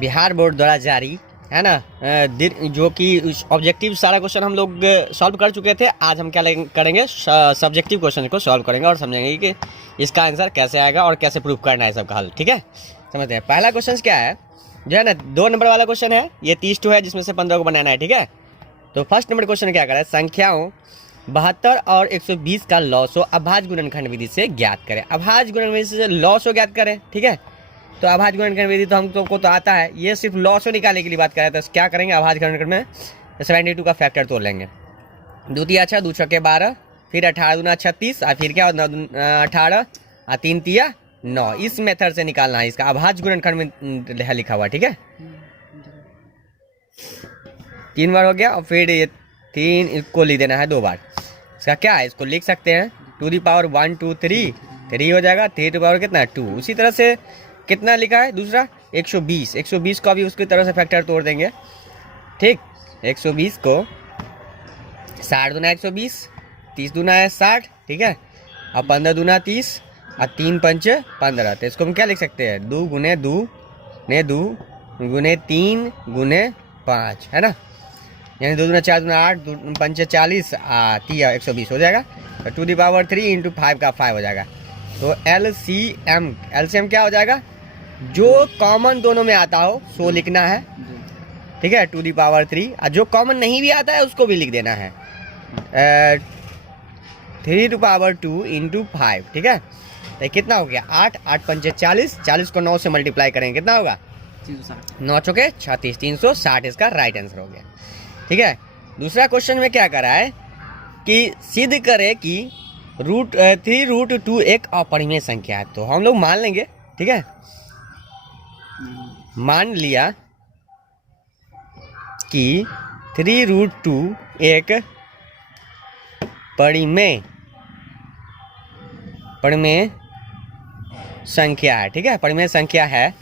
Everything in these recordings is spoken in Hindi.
बिहार बोर्ड द्वारा जारी है ना, जो कि ऑब्जेक्टिव सारा क्वेश्चन हम लोग सॉल्व कर चुके थे। आज हम क्या करेंगे, सब्जेक्टिव क्वेश्चन को सॉल्व करेंगे और समझेंगे कि इसका आंसर कैसे आएगा और कैसे प्रूव करना है सबका हल। ठीक है, समझते हैं। पहला क्वेश्चन क्या है जो है ना, 2 नंबर वाला क्वेश्चन है, ये 30 है जिसमें से 15 को बनाना है। ठीक है, तो फर्स्ट नंबर क्वेश्चन क्या करा है, संख्याओं 72 और 120 का लॉसो अभाज्य गुणनखंड विधि से ज्ञात करें। अभाज्य गुणन विधि से लॉसो ज्ञात करें। ठीक है, तो अभाज्य गुणनखंड विधि तो हमको तो आता है, ये सिर्फ लॉसो निकालने के लिए बात कर रहा था। तो क्या करेंगे, अभाज्य गुणनखंड में 72 का फैक्टर तोड़ लेंगे। 2 तिया 6, 2 छक्के 12, फिर 18 दूना 36, और फिर क्या 18 और 3 तिया 9। इस मेथड से निकालना है इसका, अभाज्य गुणनखंड में लिखा हुआ। ठीक है, 3 बार हो गया, और फिर ये 3 इसको लिख देना है 2 बार। इसका क्या है, इसको लिख सकते हैं 2 दी पावर 1 2 3, 3 हो जाएगा। 3 टू पावर कितना 2। उसी तरह से कितना लिखा है दूसरा 120, 120 को भी उसकी तरह से फैक्टर तोड़ देंगे। ठीक, 120 को 60 दूना 120, 30 दूना है 60। ठीक है, और 15 दूना 30, और 3 पंचे 15। तो इसको हम क्या लिख सकते हैं, 2 गुने 2 ने 2 गुने 3 गुने 5, है ना, यानी 2 दूना 4 दूना 8, 2 पंचे 40, 120 हो जाएगा। तो 2 दी पावर 3 इंटू 5 का 5 हो जाएगा। तो एलसीएम क्या हो जाएगा, जो कॉमन दोनों में आता हो सो लिखना है। ठीक है, 2 दी पावर 3, और जो कॉमन नहीं भी आता है उसको भी लिख देना है, 3 टू पावर 2 इंटू 5। ठीक है, तो कितना हो गया 8, 8 पंचे 40, 40 को 9 से मल्टीप्लाई करेंगे कितना होगा 9 चौके 36, 360 इसका राइट आंसर हो गया। ठीक है, दूसरा क्वेश्चन में क्या करा है कि सिद्ध करे कि √3√2 एक अपरिमेय संख्या है। तो हम लोग मान लेंगे। ठीक है, मान लिया कि 3√2 एक परिमेय संख्या है। ठीक है, परिमेय संख्या है,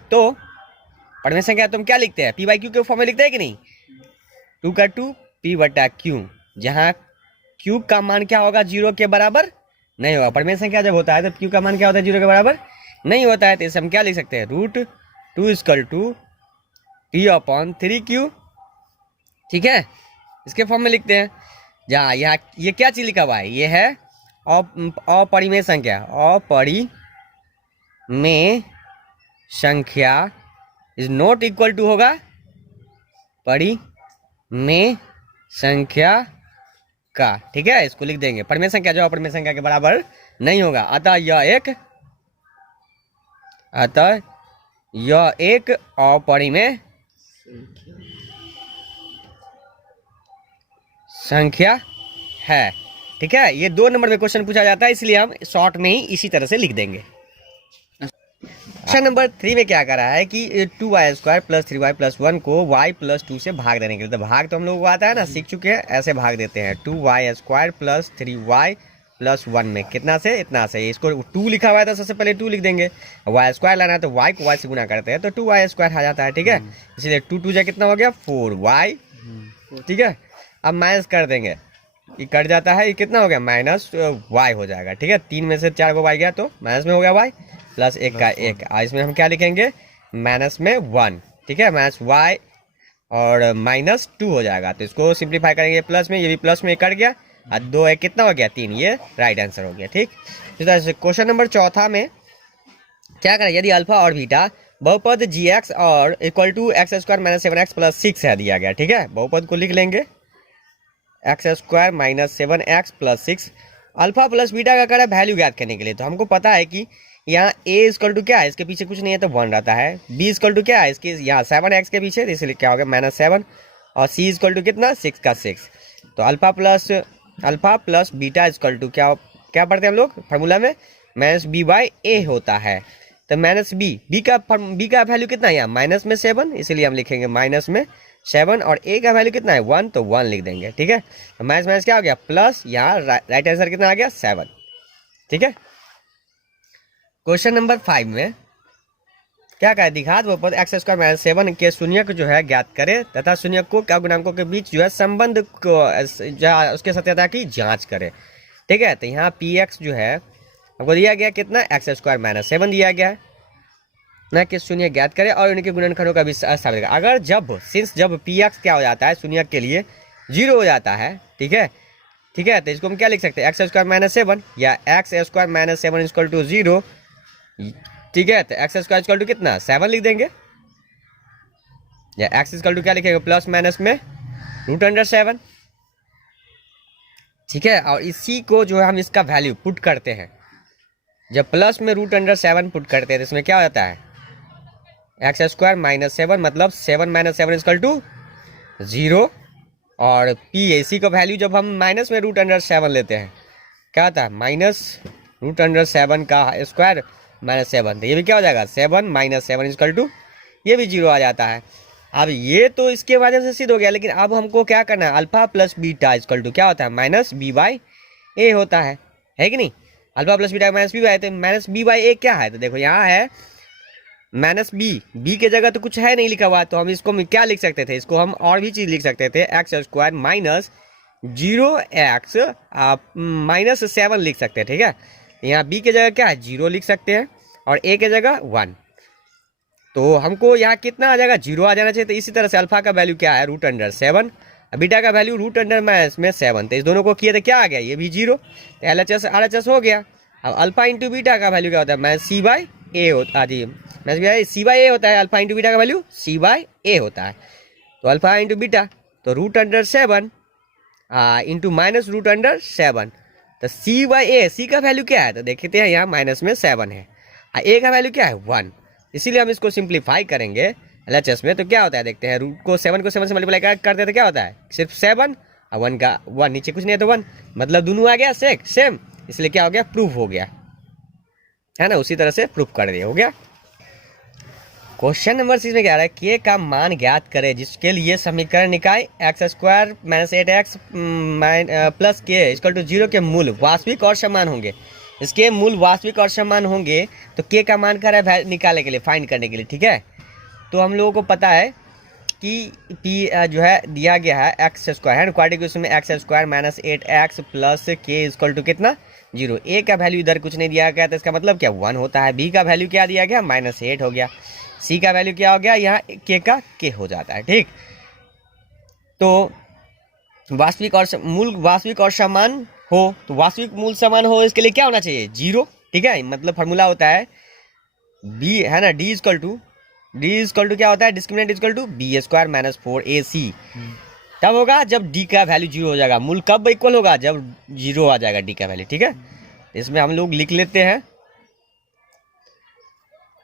तो परिमेय संख्या तुम क्या लिखते हैं, p/q के फॉर्म में लिखते हैं कि नहीं, 2 का 2 p/q, जहाँ q का मान क्या होगा 0 के बराबर नहीं होगा। परिमेय संख्या जब होता है तो q का मान क्या होता है 0 के बराबर नहीं होता है। तो इसे हम क्या लिख सकते हैं, √2 = p/3q। ठीक है, इसके फॉर्म में लिखते हैं। जहाँ यहाँ ये क्या चीज लिखा हुआ है, ये है अपरिमेय संख्या। अपरिमेय संख्या इज नॉट इक्वल टू होगा परिमेय संख्या का। ठीक है, इसको लिख देंगे, परिमेय संख्या जो अपरिमेय संख्या के बराबर नहीं होगा। अतः यह एक अपरिमेय संख्या है। ठीक है, ये 2 नंबर में क्वेश्चन पूछा जाता है, इसलिए हम शॉर्ट में ही इसी तरह से लिख देंगे। क्वेश्चन नंबर 3 में क्या करा है कि 2y² + 3y + 1 को y + 2 से भाग देने के लिए। तो भाग तो हम लोग को आता है ना, सीख चुके हैं, ऐसे भाग देते हैं। 2y² + 3y + 1 में कितना से इतना से, इसको 2 लिखा हुआ है तो सबसे पहले 2 लिख देंगे। y² लाना है तो y को y से गुना करते हैं तो 2y² आ जाता है। ठीक है, इसलिए 2 2 जा कितना हो गया 4y। ठीक है, अब माइनस कर देंगे, ये कट जाता है, ये कितना हो गया -y हो जाएगा। ठीक है, 3 में से 4 को y गया तो माइनस में हो गया y, प्लस 1 का 1। इसमें हम क्या लिखेंगे माइनस में 1। ठीक है, -y और -2 हो जाएगा। तो इसको सिंप्लीफाई करेंगे प्लस में, ये भी प्लस में कट गया, और 2 1 कितना हो गया 3, ये राइट आंसर हो गया। ठीक, इस तरह से क्वेश्चन नंबर 4 में क्या करें, यदि अल्फा और बीटा बहुपद gx और = x² - 7x + 6 है दिया गया। ठीक है, बहुपद को लिख लेंगे x² - 7x + 6। Alpha plus beta का करें वैल्यू ज्ञात करने के लिए। तो हमको पता है कि यहाँ a = क्या है, इसके पीछे कुछ नहीं है तो 1 रहता है। b = क्या है, इसके यहाँ 7x के पीछे, इसलिए क्या हो गया -7, और c = कितना 6 का 6। तो अल्फा प्लस बीटा = क्या पढ़ते हैं हम लोग फार्मूला में, -b/a होता है। तो -b का वैल्यू कितना है यहाँ -7, इसलिए हम लिखेंगे -7, और a का वैल्यू कितना है 1, तो 1 लिख देंगे। ठीक है, तो माइनस क्या हो गया प्लस, यहाँ राइट आंसर कितना आ गया 7। ठीक है, क्वेश्चन नंबर 5 में क्या कहा, दिघात बहुपद x² - 7 के शून्यक जो है ज्ञात करे तथा शून्यकों के गुणांकों के बीच जो है संबंध को उसके सत्यता की जांच करे। ठीक है, तो यहाँ px जो है हमको दिया गया कितना x² - 7 दिया गया है। न कि शून्य ज्ञात करें और उनके गुणनखंडों का भी स्थापित करें। अगर जब पी एक्स क्या हो जाता है शून्य के लिए 0 हो जाता है, ठीक है, तो इसको हम क्या लिख सकते हैं, एक्स स्क्वायर माइनस 7 या X square minus 7 equal to 0, ठीक है। तो एक्स स्क्वायर इक्वल टू कितना 7 लिख देंगे, या एक्स इक्वल टू क्या लिखेंगे प्लस माइनस में √7, ठीक है। और इसी को जो है हम इसका वैल्यू पुट करते हैं, जब प्लस में √7 पुट करते हैं तो इसमें क्या हो जाता है एक्स स्क्वायर माइनस 7, मतलब 7 माइनस 7 इक्वल टू 0। और पी इसी का वैल्यू जब हम माइनस में √7 लेते हैं क्या होता है माइनस √7 का स्क्वायर माइनस 7, तो ये भी क्या हो जाएगा 7 माइनस 7 इक्वल टू ये भी 0 आ जाता है। अब ये तो इसके वजह से सिद्ध हो गया, लेकिन अब हमको क्या करना है, alpha plus beta equal to क्या होता है माइनस बी बाई ए होता है कि नहीं। Alpha plus beta minus B by, तो माइनस बी बाई ए क्या है, तो देखो यहाँ है माइनस बी के जगह तो कुछ है नहीं लिखा हुआ, तो हम इसको क्या लिख सकते थे, इसको हम और भी चीज़ लिख सकते थे, x square minus 0x minus 7 लिख सकते हैं, ठीक है। यहाँ बी के जगह क्या है 0 लिख सकते हैं और ए के जगह 1, तो हमको यहाँ कितना आ जाएगा 0 आ जाना चाहिए। तो इसी तरह से अल्फा का वैल्यू क्या है √7, बीटा का वैल्यू √7, तो इस दोनों को किए तो क्या आ गया ये भी 0, तो LHS RHS हो गया। अब अल्फा इंटू बीटा का वैल्यू क्या होता है माइनस सी बाई ए होता है, सी बाई ए होता है, अल्फा इंटू बीटा का वैल्यू सी बाई ए होता है। तो अल्फा इंटू बीटा तो √7 इंटू माइनस √7, तो सी बाई ए, सी का वैल्यू क्या है तो देखते हैं यहाँ माइनस में 7 है, ए का वैल्यू क्या है 1, इसीलिए हम इसको सिंप्लीफाई करेंगे LHS में, तो क्या होता है देखते हैं, रूट को 7 से मल्टीप्लाई करते हैं तो क्या होता है सिर्फ 7 और 1 का 1 नीचे कुछ नहीं है तो 1, मतलब दोनों आ गया सेम, इसलिए क्या हो गया प्रूफ हो गया, है ना। उसी तरह से प्रूफ कर दिया, हो गया। क्वेश्चन नंबर 6 में क्या रहा है, के का मान ज्ञात करें जिसके लिए समीकरण निकाय x square minus 8x plus के इक्वल टू 0 के मूल वास्तविक और समान होंगे। इसके मूल वास्तविक और समान होंगे तो के का मान कर है निकालने के लिए, फाइंड करने के लिए, ठीक है। तो हम लोगों को पता है कि पी जो है दिया गया है एक्स स्क्वायर है, क्वाड्रेटिक इक्वेशन में x square minus 8x plus के इक्वल टू कितना 0। ए का वैल्यू इधर कुछ नहीं दिया गया, तो इसका मतलब क्या 1 होता है। बी का वैल्यू क्या दिया गया -8 हो गया। सी का वैल्यू क्या हो गया, यहाँ के का के हो जाता है, ठीक। तो वास्तविक और मूल वास्तविक और समान हो, तो वास्तविक मूल समान हो इसके लिए क्या होना चाहिए 0, ठीक है। मतलब फार्मूला होता है बी, है ना, डी इक्वल टू क्या होता है discriminant equal to B square minus 4ac। तब होगा जब डी का वैल्यू 0 हो जाएगा। मूल कब इक्वल होगा जब 0 आ जाएगा डी का वैल्यू, ठीक है। इसमें हम लोग लिख लेते हैं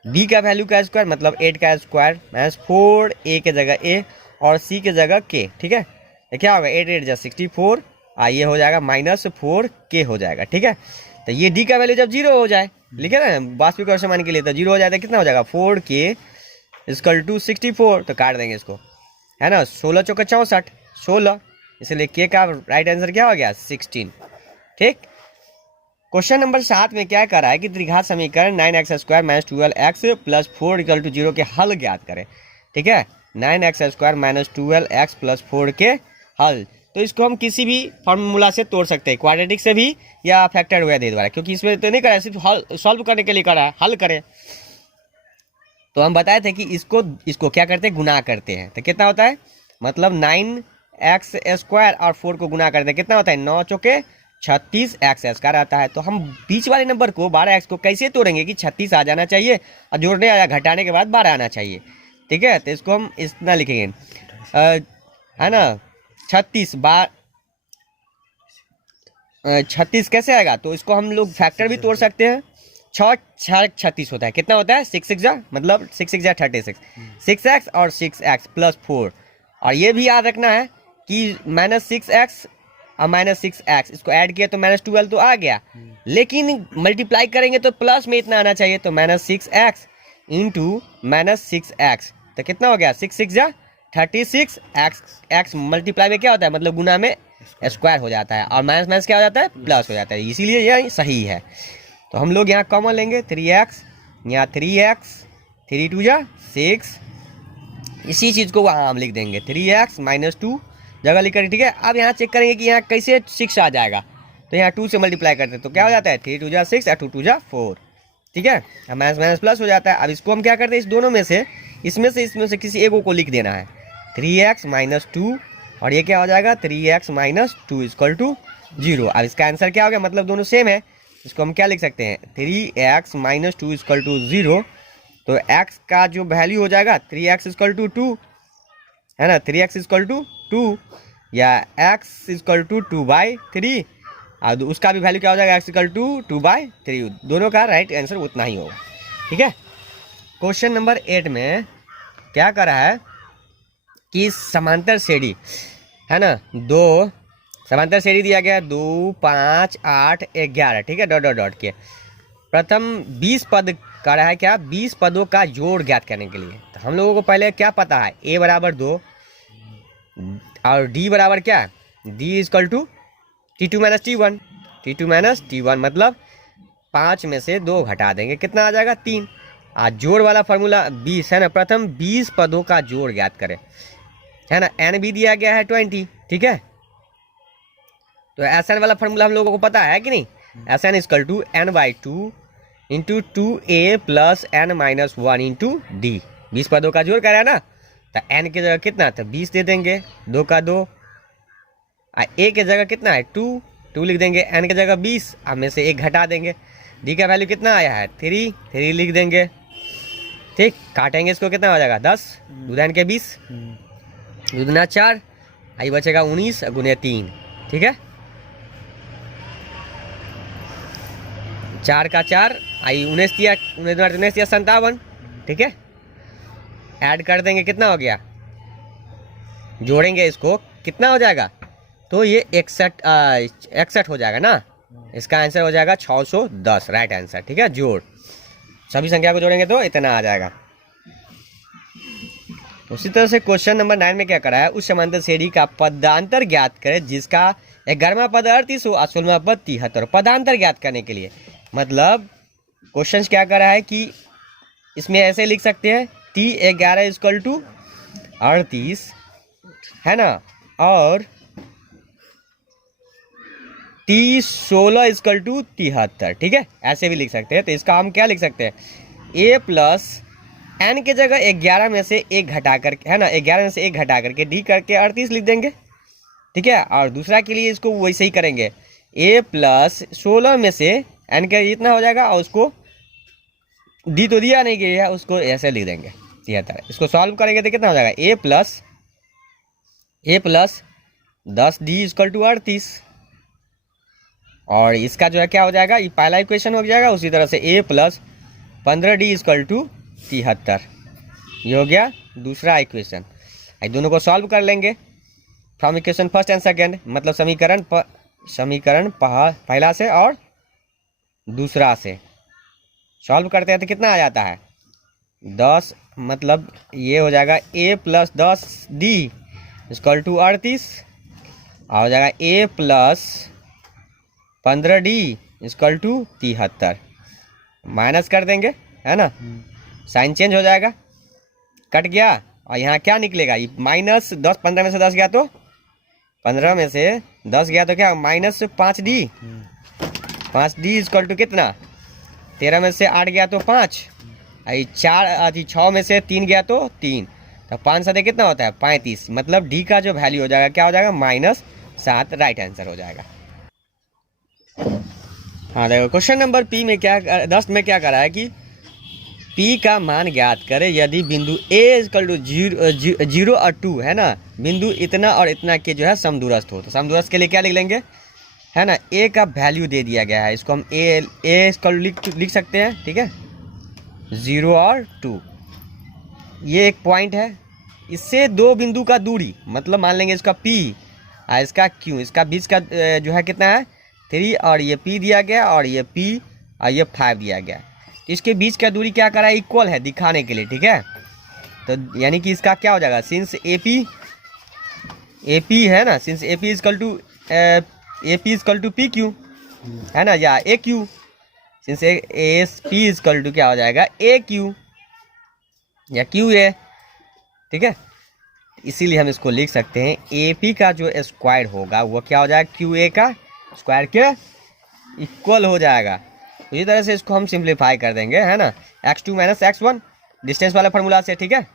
बी का वैल्यू का स्क्वायर मतलब 8 का स्क्वायर माइनस 4 ए के जगह ए और सी के जगह के, ठीक है। तो क्या होगा 8 8 जा 64, ये हो जाएगा -4 के हो जाएगा, ठीक है। तो ये डी का वैल्यू जब 0 हो जाए, लिखे ना वास्तविक और समान के लिए, तो 0 हो जाए तो कितना हो जाएगा 4 के इक्वल टू 64, तो काट देंगे इसको, है ना। 16 चौका 64 16, इसलिए के का राइट आंसर क्या हो गया 16, ठीक। क्वेश्चन नंबर 7 में क्या कर रहा है कि द्विघात समीकरण 9x square minus 12x plus 4 equal to 0 के हल ज्ञात करें, ठीक है। 9x square minus 12x plus 4 के हल, तो इसको हम किसी भी फॉर्मूला से तोड़ सकते हैं, क्वाड्रेटिक से भी या फैक्टर्ड वे द्वारा, क्योंकि इसमें तो नहीं करा है, सिर्फ सॉल्व करने के लिए करा है, हल करें। तो हम बताए थे कि इसको क्या करते हैं गुना करते हैं, तो कितना होता है मतलब 9x स्क्वायर और 4 को गुना करते हैं, कितना होता है 9 चौके 36x स्क्वायर आता है। तो हम बीच वाले नंबर को 12x को कैसे तोड़ेंगे कि 36 आ जाना चाहिए और जोड़ने या घटाने के बाद 12 आना चाहिए, ठीक है। तो इसको हम इतना लिखेंगे, है ना 36 कैसे आएगा, तो इसको हम लोग फैक्टर भी तोड़ सकते हैं। 36 होता है, कितना होता है 6 6 मतलब 6 6 36, 6x और 6x प्लस 4, और ये भी याद रखना है कि -6x और -6x इसको ऐड किया तो -12 तो आ गया, लेकिन मल्टीप्लाई करेंगे तो प्लस में इतना आना चाहिए, तो -6x इंटू -6x, तो कितना हो गया 6 6 36, x मल्टीप्लाई में क्या होता है मतलब गुना में स्क्वायर हो जाता है, और माइनस क्या हो जाता है प्लस हो जाता है, इसीलिए यह सही है। तो हम लोग यहाँ कॉमन लेंगे 3x, यहाँ 3x, 3 2 6, इसी चीज़ को वहाँ हम लिख देंगे 3x -2 जगह लिख कर, ठीक है। अब यहाँ चेक करेंगे कि यहाँ कैसे 6 आ जाएगा, तो यहाँ 2 से मल्टीप्लाई करते हैं तो क्या हो जाता है 3 2 6 और 2 2 4, ठीक है, माइनस माइनस प्लस हो जाता है। अब इसको हम क्या करते हैं, इस दोनों में से इसमें से किसी एक को लिख देना है, 3x माइनस 2, और ये क्या हो जाएगा 3x माइनस 2 इक्वल टू 0। अब इसका आंसर क्या हो गया, मतलब दोनों सेम है, इसको हम क्या लिख सकते हैं 3x माइनस 2 इक्वल टू 0। तो x का जो वैल्यू हो जाएगा 3x इक्वल टू 2 है ना, 3x इक्वल टू 2 या x इक्वल टू 2/3, और उसका भी वैल्यू क्या हो जाएगा x इक्वल टू 2/3। दोनों का राइट आंसर उतना ही होगा। ठीक है, क्वेश्चन नंबर 8 में क्या कर रहा है कि समांतर श्रेणी है ना, दो समांतर श्रेणी दिया गया 2, 5, 8, 11, ठीक है, डॉट डॉट डॉट के प्रथम 20 पद कर रहा है, क्या 20 पदों का जोड़ ज्ञात करने के लिए। तो हम लोगों को पहले क्या पता है, a बराबर 2 और d बराबर क्या, d equal to t2 minus t1, t2 minus t1 मतलब 5 में से 2 घटा देंगे, कितना आ जाएगा 3। आज जोड़ वाला फार्मूला 20 है ना, प्रथम 20 पदों का जोड़ ज्ञात करें, है ना, n भी दिया गया है 20, ठीक है। तो Sn वाला फार्मूला हम लोगों को पता है कि नहीं, Sn equal to n/2 into 2a plus n minus 1 into D. 20 पदों का जोड़ करा ना, तो n की जगह कितना, तो 20 दे देंगे, 2 का 2, a की जगह कितना है 2 लिख देंगे, n की जगह 20, अब में से 1 घटा देंगे, d का वैल्यू कितना आया है 3 लिख देंगे, ठीक। काटेंगे इसको, कितना हो जाएगा 10, 2 n के 20, 2 दूना 4, आई बचेगा 19 गुने 3, ठीक है, 4 का 4, आई 19 दिया, 19 दिया 57, ठीक है। ऐड कर देंगे, कितना हो गया, जोड़ेंगे इसको कितना हो जाएगा, तो ये 61 हो जाएगा ना, इसका आंसर हो जाएगा 610, राइट आंसर, ठीक है। जोड़ सभी संख्या को जोड़ेंगे तो इतना आ जाएगा। उसी तरह से क्वेश्चन नंबर 9 में क्या करा है, उस समांतर श्रेणी का पदांतर ज्ञात करें जिसका 11वां पद 38 हो और 16वां पद 73। पदांतर ज्ञात करने के लिए मतलब क्वेश्चन क्या कर रहा है कि इसमें ऐसे लिख सकते हैं t11 इक्वल टू 38 है ना, और t16 इक्वल टू 73, ठीक है, ऐसे भी लिख सकते हैं। तो इसका हम क्या लिख सकते हैं, a प्लस n के जगह 11 में से 1 घटा कर, है ना, 11 में से 1 घटा करके d करके 38 लिख देंगे, ठीक है। और दूसरा के लिए इसको वैसे ही करेंगे, a प्लस 16 में से n का इतना हो जाएगा, और उसको d तो दिया नहीं गया है, उसको ऐसे लिख देंगे 73। इसको सॉल्व करेंगे तो कितना हो जाएगा, a plus 10d equal to 38, और इसका जो है क्या हो जाएगा, ये पहला इक्वेशन हो जाएगा। उसी तरह से a plus 15d equal to 73, ये हो गया दूसरा इक्वेशन। दोनों को सॉल्व कर लेंगे from equation first and second, मतलब समीकरण पहला से और दूसरा से सॉल्व करते हैं तो कितना आ जाता है 10, मतलब ये हो जाएगा a plus 10d equal to 38, और हो जाएगा a plus 15d equal to 73, minus कर देंगे, है ना, साइन चेंज हो जाएगा, कट गया, और यहाँ क्या निकलेगा, ये माइनस 10, 15 में से 10 गया तो 15 में से 10 गया तो क्या माइनस 5d इक्वल टू कितना, 13 में से 8 गया तो 5, 6 में से 3 गया तो 3, तो 5 साथ कितना होता है 35, मतलब d का जो वैल्यू हो जाएगा क्या हो जाएगा -7, राइट आंसर हो जाएगा। हाँ देखो क्वेश्चन नंबर 10 में क्या करा है कि p का मान ज्ञात करें यदि बिंदु a इक्वल टू 0 और 2 है ना, बिंदु इतना और इतना के जो है समदूरस्थ हो। तो समदूरस्थ के लिए क्या लिख लेंगे, है ना, a का वैल्यू दे दिया गया है, इसको हम a इक्वल लिख सकते हैं, ठीक है, 0 और 2, ये एक पॉइंट है, इससे दो बिंदु का दूरी, मतलब मान लेंगे इसका p और इसका q, इसका बीच का जो है कितना है 3, और ये p दिया गया, और ये p और ये 5 दिया गया, इसके बीच का दूरी क्या करा है इक्वल है दिखाने के लिए, ठीक है। तो यानी कि इसका क्या हो जाएगा, सिंस AP है ना, since AP equal to PQ है ना, या AQ, since ASP equal to क्या हो जाएगा AQ या QA, ठीक है। इसीलिए हम इसको लिख सकते हैं AP का जो स्क्वायर होगा वो क्या हो जाएगा QA का स्क्वायर के इक्वल हो जाएगा, इसी तरह से इसको हम सिंप्लीफाई कर देंगे, है ना, x2 माइनस x1 डिस्टेंस वाला फार्मूला से, ठीक है।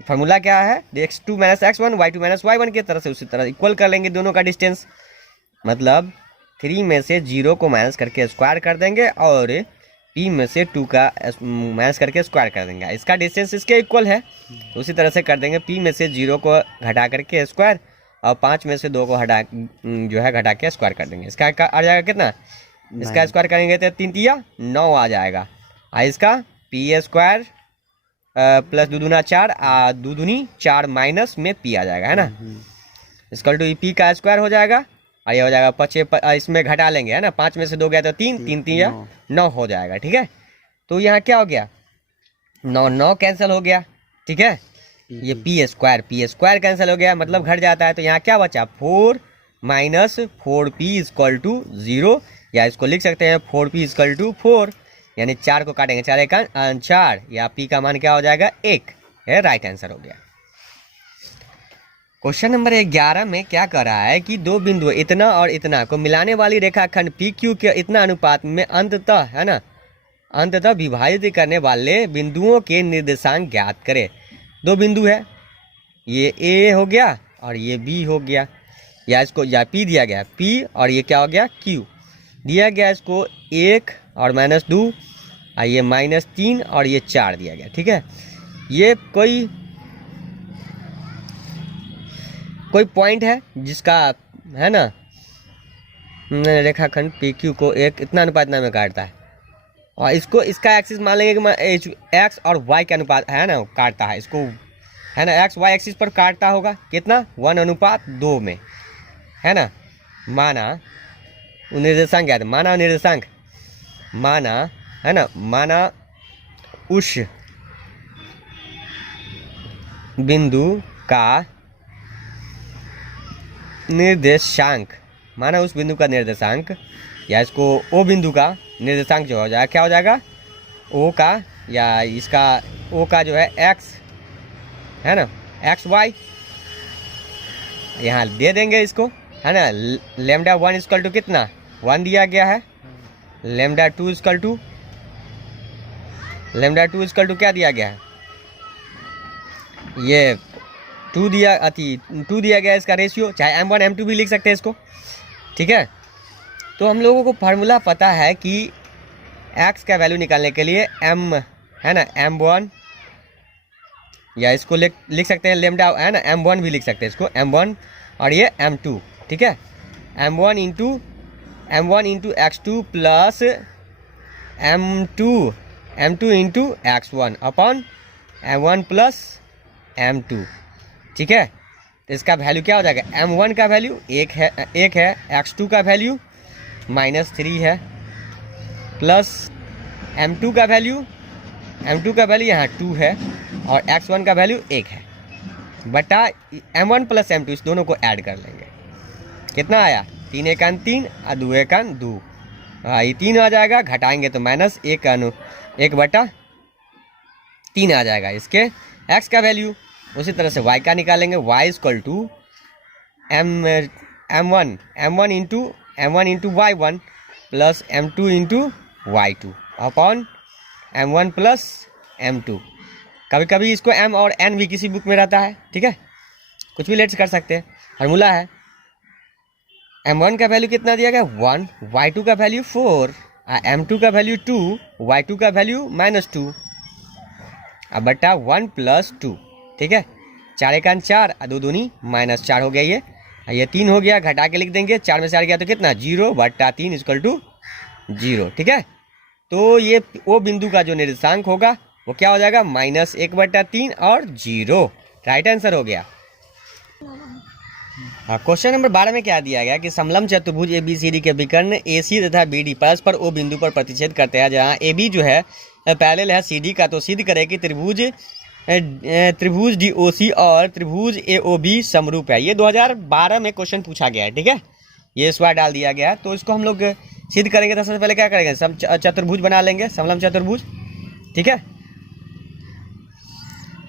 फार्मूला क्या है, x2 minus x1 y2 minus y1 की तरह से उसी तरह इक्वल कर लेंगे दोनों का डिस्टेंस, मतलब 3 में से 0 को माइनस करके स्क्वायर कर देंगे और p में से 2 का माइनस करके स्क्वायर कर देंगे, इसका डिस्टेंस इसके इक्वल है। उसी तरह से कर देंगे p में से 0 को घटा करके स्क्वायर और 5 में से 2 को हटा जो है घटा के स्क्वायर कर देंगे। इसका आ जाएगा कितना, इसका स्क्वायर करेंगे तो 3 तिया 9 आ जाएगा। इसका p स्क्वायर प्लस 2 दूना 4 2 दूनी 4 माइनस में p आ जाएगा, है ना, इसकल टू p का स्क्वायर हो जाएगा और ये हो जाएगा 5 इसमें घटा लेंगे, है ना, 5 में से 2 गया तो 3 3 3 9 हो जाएगा, ठीक है। तो यहाँ क्या हो गया, 9 9 कैंसिल हो गया, ठीक है। ये p स्क्वायर कैंसिल हो गया, मतलब घट जाता है। तो यहाँ क्या बचा, 4 माइनस 4p इक्वल टू 0, या इसको लिख सकते हैं 4p इक्वल टू 4, यानी 4 को काटेंगे 4 एक 4, या p का मान क्या हो जाएगा 1, है राइट आंसर हो गया। क्वेश्चन नंबर 11 में क्या कर रहा है कि दो बिंदु इतना और इतना को मिलाने वाली रेखाखंड PQ के इतना अनुपात में अंततः, है ना, अंततः विभाजित करने वाले बिंदुओं के निर्देशांक ज्ञात करें। दो बिंदु है, ये A हो गया और ये B हो गया, या इसको या P दिया गया P और ये क्या हो गया Q दिया गया, इसको 1 और माइनस 2 और ये माइनस 3 और ये 4 दिया गया, ठीक है। ये कोई पॉइंट है जिसका, है ना, रेखाखंड PQ को एक इतना अनुपात में काटता है और इसको इसका एक्सिस मान लेंगे कि x और y के अनुपात, है ना, काटता है इसको, है ना, x y एक्सिस पर काटता होगा कितना 1:2 में, है ना। माना निर्देशांक क्या था, माना निर्देशांक, माना, है ना, माना उस बिंदु का निर्देशांक, माना उस बिंदु का निर्देशांक, या इसको ओ बिंदु का निर्देशांक जो हो जाएगा क्या हो जाएगा ओ का, या इसका ओ का जो है x, है ना, एक्स वाई यहाँ दे देंगे इसको, है ना। लेमडा 1 इक्वल टू कितना 1 दिया गया है, लेमडा 2 इक्वल टू क्या दिया गया है, ये 2 दिया गया है इसका रेशियो, चाहे m1 m2 भी लिख सकते हैं इसको, ठीक है। तो हम लोगों को फार्मूला पता है कि x का वैल्यू निकालने के लिए m, है ना, m1, या इसको लिख सकते हैं लेमडा, है ना, m1 भी लिख सकते हैं इसको m1 और ये m2, ठीक है। m1 into x2 plus m2 into x1 upon m1 plus m2, ठीक है। तो इसका वैल्यू क्या हो जाएगा, m1 का वैल्यू 1 है, x2 का वैल्यू -3 है, प्लस m2 का वैल्यू यहाँ 2 है और x1 का वैल्यू 1 है, बटा m1 प्लस m2, इस दोनों को ऐड कर लेंगे, कितना आया 3 1 3 और 2 1 2, ये 3 आ जाएगा, घटाएंगे तो -1 बटा 3 आ जाएगा इसके x का वैल्यू। उसी तरह से y का निकालेंगे, y equal to m1 into y1 plus m2 into y2 upon m1 plus m2। कभी कभी इसको m और n भी किसी बुक में रहता है, ठीक है, कुछ भी लेट्स कर सकते हैं। फार्मूला है m1 का वैल्यू कितना दिया गया 1, y2 का वैल्यू 4, m2 का वैल्यू 2, y2 का वैल्यू -2 बटा 1 प्लस 2, ठीक है। 4 1 4 और 2 दूनी -4 हो गया, ये 3 हो गया, घटा के लिख देंगे, 4 में 4 गया तो कितना 0 बटा 3 इक्वल टू 0, ठीक है। तो ये वो बिंदु का जो निर्देशांक होगा वो क्या हो जाएगा -1 बटा 3 और 0, राइट आंसर हो गया। क्वेश्चन नंबर 12 में क्या दिया गया कि समलंब चतुर्भुज ABCD के विकर्ण AC तथा BD परस्पर O बिंदु पर प्रतिच्छेद करते हैं, जहां AB जो है पैरेलल है CD का, तो सिद्ध करें कि त्रिभुज DOC और त्रिभुज AOB समरूप है। ये 2012 में क्वेश्चन पूछा गया है, ठीक है, ये इस बार डाल दिया गया है। तो इसको हम लोग सिद्ध करेंगे तो सबसे पहले क्या करेंगे, चतुर्भुज बना लेंगे, समलंब चतुर्भुज, ठीक है।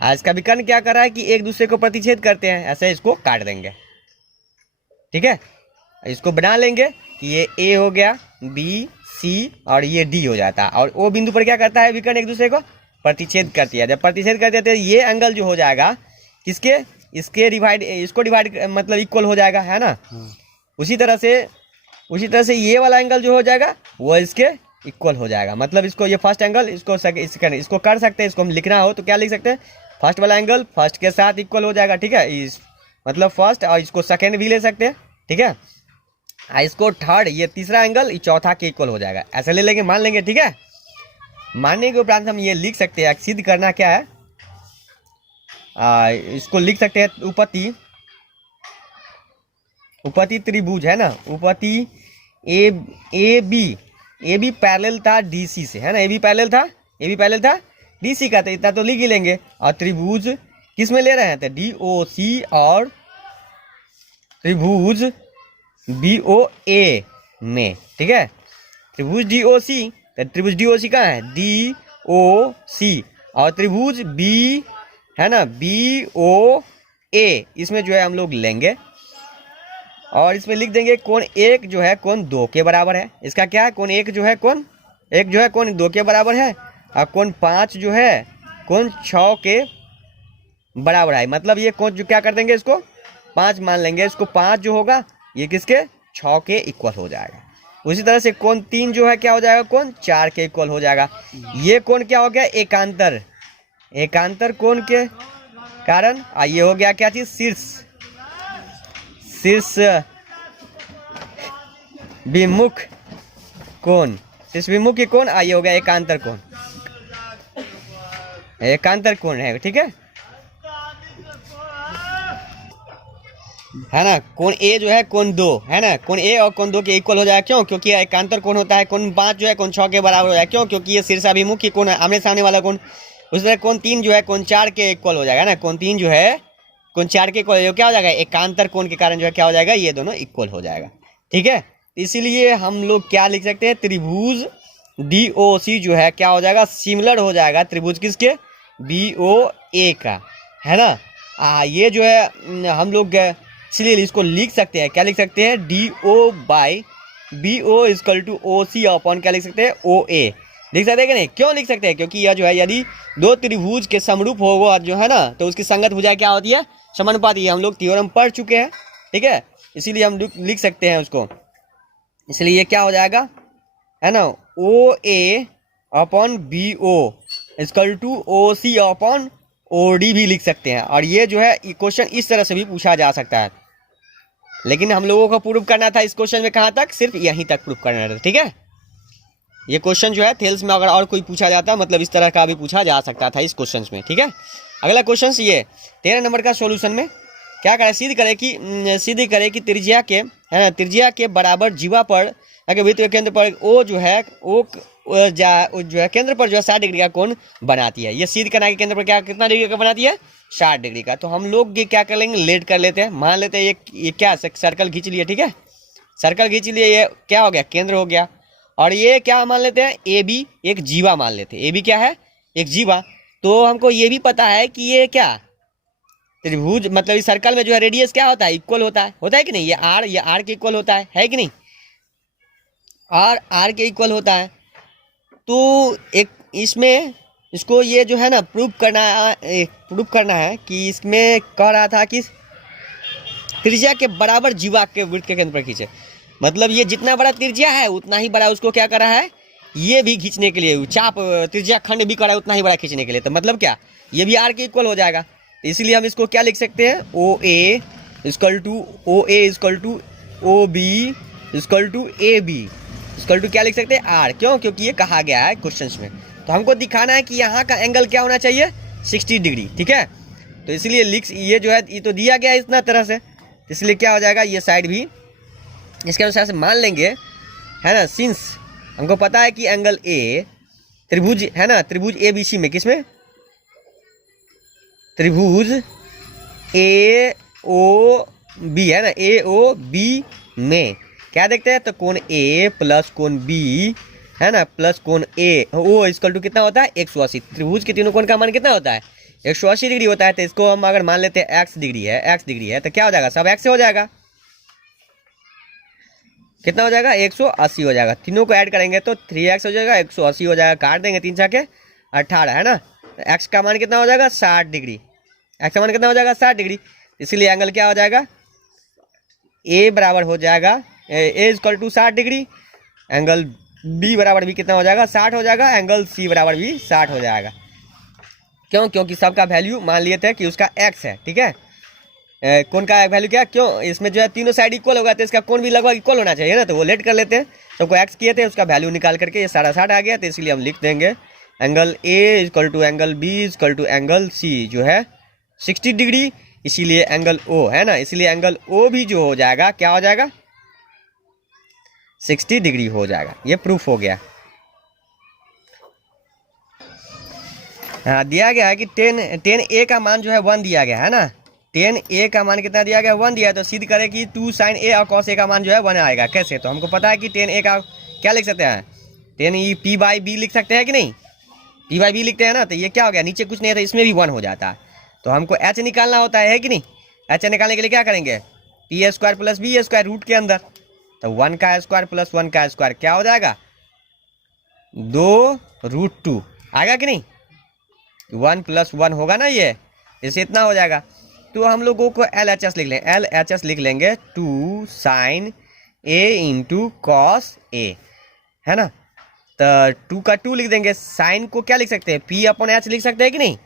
आज का विकर्ण क्या कर रहा है कि एक दूसरे को प्रतिच्छेद करते हैं, ऐसे इसको काट देंगे, ठीक है। इसको बना लेंगे कि ये A हो गया, B सी और ये डी हो जाता है। और ओ बिंदु पर क्या करता है विकर्ण एक दूसरे को प्रतिच्छेद करती है। जब प्रतिच्छेद करते हैं तो ये एंगल जो हो जाएगा किसके, इसके डिवाइड, इसको डिवाइड मतलब इक्वल हो जाएगा, है ना। उसी तरह से ये वाला एंगल जो हो जाएगा वो इसके इक्वल हो जाएगा। मतलब इसको ये फर्स्ट एंगल इसको कर सकते हैं, इसको हम लिखना हो तो क्या लिख सकते हैं, फर्स्ट वाला एंगल फर्स्ट के साथ इक्वल हो जाएगा, ठीक है। इस मतलब फर्स्ट, और इसको सेकेंड भी ले सकते हैं, ठीक है। इसको थर्ड, ये तीसरा एंगल ये चौथा के इक्वल हो जाएगा, ऐसे ले लेंगे, मान लेंगे, ठीक है। मानने के उपरांत हम ये लिख सकते हैं, सिद्ध करना क्या है, इसको लिख सकते हैं उपपति त्रिभुज, है ना। उपपति ए बी पैरेलल था डीसी से, है ना। ए बी पैरेलल था डीसी का, तो इतना तो लिख ही लेंगे। और त्रिभुज किस में ले रहे हैं, तो डीओसी और त्रिभुज बीओए में, ठीक है। त्रिभुज डीओसी, तो त्रिभुज डीओसी कहाँ है, डीओसी, और त्रिभुज बी, है ना, बीओए, इसमें जो है हम लोग लेंगे और इसमें लिख देंगे कोण एक जो है कोण 2 के बराबर है। इसका क्या है, कोण एक जो है कोण 2 के बराबर है, और कोण 5 जो है कोण 6 के बराबर है। मतलब ये कोण जो क्या कर देंगे, इसको 5 मान लेंगे, इसको 5 जो होगा ये किसके 6 के इक्वल हो जाएगा। उसी तरह से कोण 3 जो है क्या हो जाएगा, कोण 4 के इक्वल हो जाएगा। ये कोण क्या हो गया, एकांतर कोण के कारण, ये हो गया क्या चीज, शीर्ष विमुख कोण, शीर्ष विमुख की कोण, ये हो गया एकांतर कोण है, ठीक है ना। कोण ए जो है कोण 2, है ना, कोण ए और कोण 2 के इक्वल हो जाएगा, क्यों, क्योंकि एकांतर कोण होता है। कोण 5 जो है कोण 6 के बराबर हो जाएगा, क्यों, क्योंकि ये शीर्षाभिमुख की कोण है, आमने सामने वाला कोण। उसी तरह कोण 3 जो है कोण 4 के इक्वल हो जाएगा ना, कोण 3 जो है कोण 4 के इक्वल क्या हो जाएगा, एकांतर कोण के कारण जो है क्या हो जाएगा, ये दोनों इक्वल हो जाएगा, ठीक है। इसीलिए हम लोग क्या लिख सकते हैं, त्रिभुज डीओसी जो है क्या हो जाएगा, सिमिलर हो जाएगा त्रिभुज किसके, बीओए का, है ना। ये जो है हम लोग इसलिए इसको लिख सकते हैं, क्या लिख सकते हैं, DO by BO equal to OC upon क्या लिख सकते हैं, ओए लिख सकते हैं कि नहीं। क्यों लिख सकते हैं, क्योंकि यह जो है यदि दो त्रिभुज के समरूप होगा जो है ना, तो उसकी संगत भुजा क्या होती है, समानुपाती है। हम लोग थ्योरम पढ़ चुके हैं, ठीक है, इसीलिए हम लिख सकते हैं उसको। इसलिए ये क्या हो जाएगा, है ना, O A upon B O equal to O C upon O D भी लिख सकते हैं। और ये जो है क्वेश्चन इस तरह से भी पूछा जा सकता है, लेकिन हम लोगों को प्रूव करना था इस क्वेश्चन में कहाँ तक, सिर्फ यहीं तक प्रूव करना था, ठीक है। ये क्वेश्चन जो है थेल्स में अगर और कोई पूछा जाता, मतलब इस तरह का भी पूछा जा सकता था इस क्वेश्चन में, ठीक है। अगला क्वेश्चन ये 13 नंबर का सॉल्यूशन में क्या करे, सिद्ध करे कि त्रिज्या के, है ना, त्रिज्या के बराबर जीवा पर अगर वृत्त के केंद्र पर ओ जो है जो है केंद्र पर जो है 60 डिग्री का कोण बनाती है। ये सिद्ध करना के केंद्र पर क्या कितना डिग्री का बनाती है, 60 डिग्री का। तो हम लोग ये क्या कर लेंगे, लेट कर लेते हैं, मान लेते हैं ये क्या सर्कल खींच लिए, ठीक है, सर्कल खींच लिए, ये क्या हो गया, केंद्र हो गया। और ये क्या मान लेते हैं, ए बी एक जीवा मान लेते हैं, ए बी क्या है, एक जीवा। तो हमको ये भी पता है कि ये क्या त्रिभुज, मतलब इस सर्कल में जो है रेडियस क्या होता है, इक्वल होता है कि नहीं, ये आर के इक्वल होता है कि नहीं, आर के इक्वल होता है। तो एक इसमें इसको ये जो है ना प्रूव करना है कि इसमें कह रहा था कि त्रिज्या के बराबर जीवा के वृत्त के केंद्र पर खींचे। मतलब ये जितना बड़ा त्रिज्या है उतना ही बड़ा उसको क्या कर रहा है, ये भी खींचने के लिए, चाप त्रिज्या खंड भी कर रहा है उतना ही बड़ा खींचने के लिए। तो मतलब क्या, ये भी आर के इक्वल हो जाएगा। इसलिए हम इसको क्या लिख सकते हैं, O A equal to O B equal to A B equal to क्या लिख सकते हैं, आर। क्यों, क्योंकि ये कहा गया है क्वेश्चन में। तो हमको दिखाना है कि यहाँ का एंगल क्या होना चाहिए, 60 डिग्री, ठीक है। तो इसलिए ये जो है ये तो दिया गया है इतना तरह से, इसलिए क्या हो जाएगा, ये साइड भी इसके अनुसार से मान लेंगे, है ना। सिंस हमको पता है कि एंगल ए त्रिभुज, है ना, त्रिभुज ए बी सी में, किसमें, त्रिभुज ए ओ बी, है ना, ए ओ बी में क्या देखते हैं, तो कोण ए प्लस कोण बी, है ना, प्लस कोण ए ओ इक्वल टू कितना होता है, 180। त्रिभुज के तीनों कोण का मान कितना होता है, 180 डिग्री होता है। तो इसको हम अगर मान लेते हैं x डिग्री है तो क्या हो जाएगा, सब x से हो जाएगा। कितना हो जाएगा 180 हो जाएगा। तीनों को ऐड करेंगे तो 3x हो जाएगा, 180 हो जाएगा, काट देंगे 3 छके 18 है ना। तो x का मान कितना हो जाएगा 60 डिग्री, x का मान कितना हो जाएगा 60 डिग्री। इसलिए एंगल क्या हो जाएगा a बराबर हो जाएगा a equal to 60 degree, angle b बराबर भी कितना हो जाएगा 60 हो जाएगा, एंगल c बराबर भी 60 हो जाएगा। क्यों? क्योंकि सबका वैल्यू मान लिए थे कि उसका x है, ठीक है। कौन का वैल्यू क्या, क्यों इसमें जो है तीनों साइड इक्वल होगा तो इसका कौन भी लगभग इक्वल होना चाहिए ना, तो वो लेट कर लेते हैं। सबको एक्स किए थे, उसका वैल्यू निकाल करके ये 60 आ गया, तो इसलिए हम लिख देंगे angle A equal to angle B equal to angle C जो है 60 डिग्री, इसीलिए एंगल ओ है ना, इसलिए एंगल ओ भी जो हो जाएगा क्या हो जाएगा 60 डिग्री हो जाएगा। ये प्रूफ हो गया। हाँ, दिया गया है कि टेन ए का मान जो है 1 दिया गया है ना, 10 ए का मान कितना दिया गया 1 दिया है, तो सिद्ध करें कि 2 sin ए और cos ए का मान जो है 1 आएगा। कैसे? तो हमको पता है कि 10 ए का क्या लिख सकते हैं 10 ई पी बाई बी लिख सकते हैं कि नहीं, पी बाई बी लिखते हैं ना, तो ये क्या हो गया नीचे कुछ नहीं है तो इसमें भी 1 हो जाता है। तो हमको एच निकालना होता है कि नहीं, एच निकालने के लिए क्या करेंगे P square plus B square root के अंदर, तो 1 का स्क्वायर प्लस 1 का स्क्वायर क्या हो जाएगा 2√2 आएगा कि नहीं, 1 + 1 होगा ना, ये जैसे इतना हो जाएगा। तो हम लोगों को LHS लिख लेंगे, LHS लिख लेंगे 2 sin A into cos A है ना, तो 2 का 2 लिख देंगे, साइन को क्या लिख सकते हैं P/H लिख सकते हैं कि नहीं,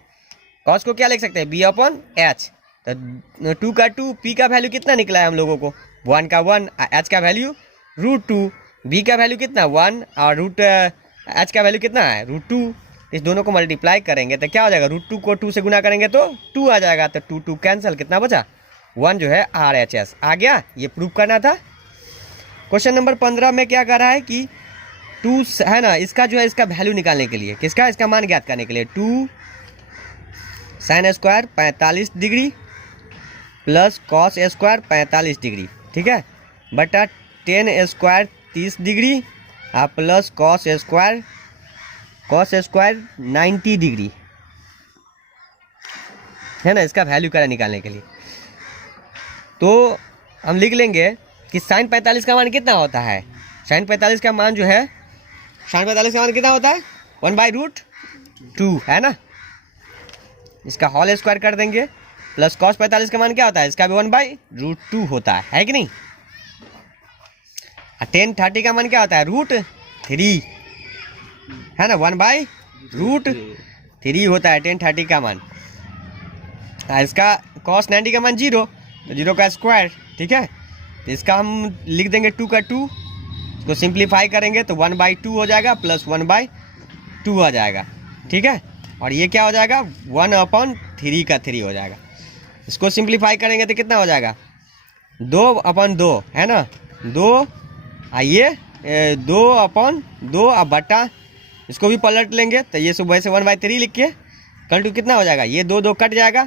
कॉस को क्या लिख सकते हैं B/H। तो 2 का 2, P का वैल्यू कितना निकला है हम लोगों को 1 का 1, H का वैल्यू √2, B का वैल्यू कितना 1 और H का वैल्यू कितना है √2। इस दोनों को मल्टीप्लाई करेंगे तो क्या हो जाएगा √2 को 2 से गुना करेंगे तो 2 आ जाएगा, तो 2 2 कैंसिल, कितना बचा 1 जो है RHS आ गया। ये प्रूफ करना था। क्वेश्चन नंबर 15 में क्या कर रहा है कि 2 है ना, इसका जो है इसका वैल्यू निकालने के लिए, किसका, इसका मान ज्ञात करने के लिए 2 sin square 45 degree plus cos square 45 degree, ठीक है, बटा 10 square 30 degree plus cos square 90 degree है ना, इसका वैल्यू करा निकालने के लिए। तो हम लिख लेंगे कि साइन 45 का मान कितना होता है, साइन 45 का मान जो है साइन 45 का मान कितना होता है 1/√2 है ना, इसका होल स्क्वायर कर देंगे, प्लस cos 45 का मान क्या होता है, इसका भी 1/√2 होता है कि नहीं। 10 30 का मान क्या होता है √3 है ना, 1/√3 होता है 10 30 का मान। इसका cos 90 का मान 0, तो 0 का स्क्वायर, ठीक है। तो इसका हम लिख देंगे 2 का 2, इसको सिंप्लीफाई करेंगे तो 1/2 हो जाएगा प्लस 1/2 आ जाएगा, ठीक है। और ये क्या हो जाएगा 1/3 का 3 हो जाएगा। इसको सिंप्लीफाई करेंगे तो कितना हो जाएगा 2/2 है ना, 2 आइए 2/2 अब बटा, इसको भी पलट लेंगे तो ये सुबह से 1/3 लिख के कल टू कितना हो जाएगा, ये 2 2 कट जाएगा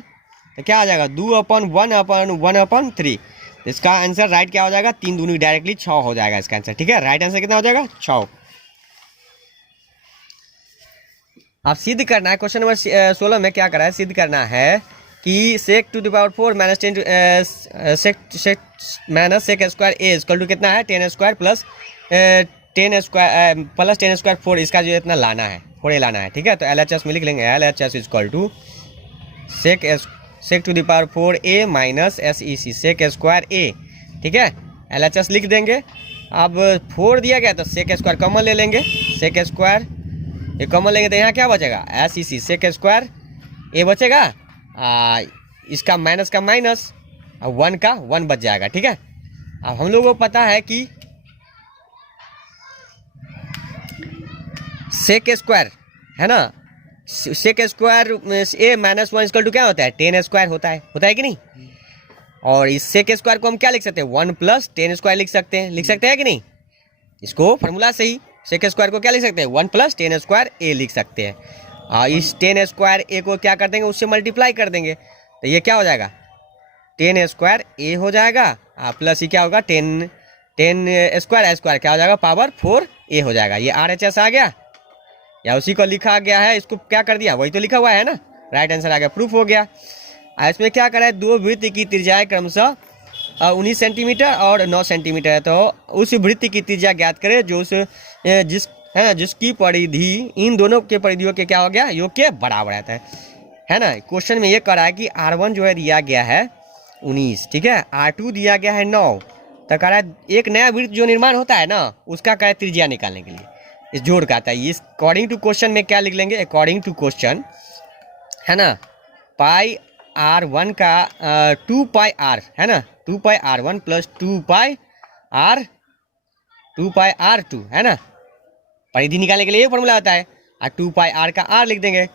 तो क्या आ जाएगा 2/1/1/3। इसका आंसर राइट क्या हो जाएगा 3 दूनी डायरेक्टली 6 हो जाएगा इसका आंसर, ठीक है। राइट आंसर कितना हो जाएगा 6। अब सिद्ध करना है, क्वेश्चन नंबर 16 में क्या करा है, सिद्ध करना है कि sec to the power 4 minus 10 minus sec square A equal to कितना है 10 स्क्वायर प्लस 10 स्क्वायर 4, इसका जो इतना लाना है 4 लाना है, ठीक है। तो LHS में लिख लेंगे LHS equal to sec to the power 4a minus SEC sec square a, ठीक है। LHS लिख देंगे। अब 4 दिया गया तो sec स्क्वायर कॉमन ले लेंगे, sec स्क्वायर ये कॉमन लेंगे तो यहाँ क्या बचेगा SEC sec स्क्वायर a बचेगा, इसका माइनस का माइनस और 1 का 1 बच जाएगा, ठीक है। अब हम लोगों को पता है कि सेक स्क्वायर है ना, sec square A minus 1 equal to क्या होता है 10 स्क्वायर होता है कि नहीं। और इस सेक स्क्वायर को हम क्या लिख सकते हैं 1 + 10 स्क्वायर लिख सकते हैं कि नहीं। इसको फार्मूला से ही सेक स्क्वायर को क्या लिख सकते हैं 1 + 10 स्क्वायर ए लिख सकते हैं। और इस 10 स्क्वायर ए को क्या कर देंगे उससे मल्टीप्लाई कर देंगे, तो ये क्या हो जाएगा 10 स्क्वायर ए हो जाएगा प्लस ये क्या होगा 10 स्क्वायर क्या हो जाएगा पावर 4 ए हो जाएगा। ये RHS आ गया या उसी को लिखा गया है, इसको क्या कर दिया वही तो लिखा हुआ है ना, राइट आंसर आ गया, प्रूफ हो गया। इसमें क्या करा है, दो वृत्त की त्रिज्याएं क्रमशः 19 सेंटीमीटर और 9 सेंटीमीटर है। तो उस वृत्त की त्रिज्या ज्ञात करें जो उस जिसकी परिधि इन दोनों के परिधियों के क्या हो गया, योग के बराबर रहता है ना। क्वेश्चन में ये कह रहा है कि R1 जो है दिया गया है 19, ठीक है, R2 दिया गया है 9। तो कह रहा है एक नया वृत्त जो निर्माण होता है ना उसका कह त्रिज्या निकालने के लिए इस जोड़ का आता है। इस अकॉर्डिंग टू क्वेश्चन में क्या लिख लेंगे, अकॉर्डिंग टू क्वेश्चन है ना, पाई R1 का 2 पाई R है ना, 2 पाई R1 प्लस 2 पाई R2 है ना। परिधि निकालने के लिए ये फॉर्मूला होता है। और 2 पाई R का R लिख देंगे,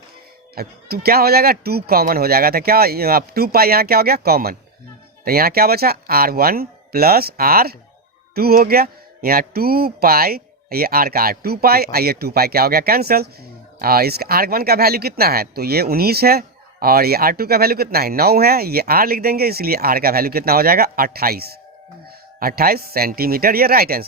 तो क्या हो जाएगा 2 कॉमन हो जाएगा। तो क्या 2 पाई यहाँ क्या हो गया कॉमन, तो यहाँ क्या बचा R1 प्लस R2 हो गया। यहाँ 2 पाई ये R का 2 पाई, ये 2 पाई क्या हो गया कैंसल। इसका R1 का वैल्यू कितना है, तो ये 19 है, और ये R2 का वैल्यू कितना है 9 है। ये R लिख देंगे, इसलिए R का वैल्यू कितना हो जाएगा 28 सेंटीमीटर। ये राइट आंसर।